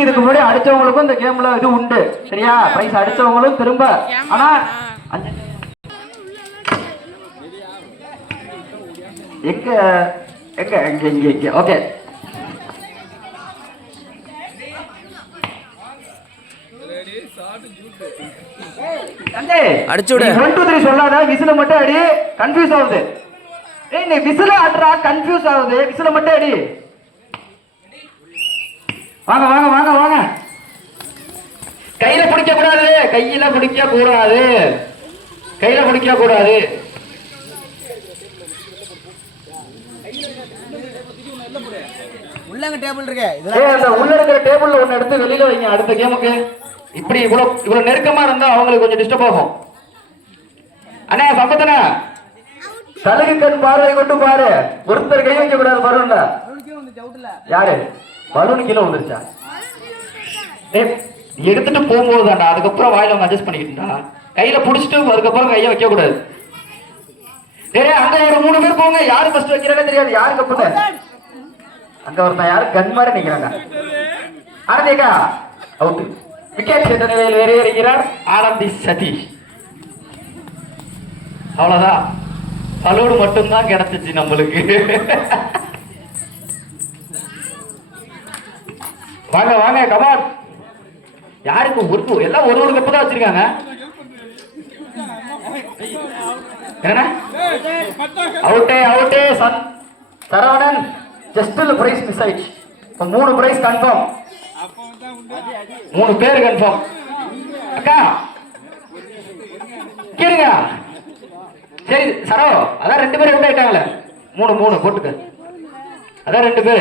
இதுக்கு முன்னாடி அடிச்சவங்களுக்கும் இந்த கேம்ல இது உண்டு சரியா, பிரைஸ் அடிச்சவங்களும் திரும்ப. ஆனா எங்க எங்க எங்க எங்க எங்க ஓகே அடிச்சு விடு. 1 2 3 சொல்லாத, விசில மட்டும் அடி. கன்ஃபியூஸ் ஆகுது. ஏய் நீ விசில ஆடுறா, கன்ஃபியூஸ் ஆகுது. விசில மட்டும் அடி. வாங்க வாங்க வாங்க வாங்க. கையில பிடிக்க கூடாது, கையில பிடிக்க கூடாது, கையில பிடிக்க கூடாது. உள்ளங்க டேபிள் இருக்கு. அந்த உள்ள இருக்கிற டேபிள்ல ஒன்னு எடுத்து வெளியில வைங்க அடுத்த கேமுக்கு. இப்படி இவ்வளவு நெருக்கமா இருந்தா அவங்களுக்கு கொஞ்சம் டிஸ்டர்ப் ஆகும். அண்ணா சம்பத்தனா சலுகை கண் பார்வை கொண்டு பாரு. ஒருத்தர் கை வைக்க கூடாது. பலூன்ல யாரு பலூன் கீழே வந்துருச்சா? எடுத்துட்டு போகும்போது தாண்டா, அதுக்கப்புறம் வாயில அவங்க அட்ஜஸ்ட் பண்ணிக்கிட்டா. கையில புடிச்சிட்டு அதுக்கப்புறம் கையை வைக்க கூடாது. அங்க ஒரு 3 பேர் போங்க. யாரு ஃபர்ஸ்ட் வைக்கிறானே தெரியாது. யாரு கப்புல அங்க ஒருத்தன் யாரு கண் மாதிரி நிக்கிறாங்க. ஆனந்தேகா அவுட். விக்கெட் என்ற நிலையில் வெளியேறுகிறார் ஆனந்தி சதீஷ். அவ்வளவுதான், பலூடு மட்டும்தான் கிடைச்சிச்சு நம்மளுக்கு. வாங்க வாங்க கமான். யாருக்கு ஒரு எல்லாம் ஒரு கப்பு தான் வச்சிருக்காங்க. என்ன அவுட்டே அவுட்டே சரவணன் ஜஸ்ட் பிரைஸ் மிஸ் ஆயிடுச்சு. 3 பிரைஸ் கன்ஃபார்ம், 3 பேர் கன்ஃபார்ம். அக்கா கேளுங்க. சரி சரோ, அதான் 2 பேர் அவுட் ஆயிட்டாங்களே. 3 போட்டுக்க, அதான் 2 பேர்.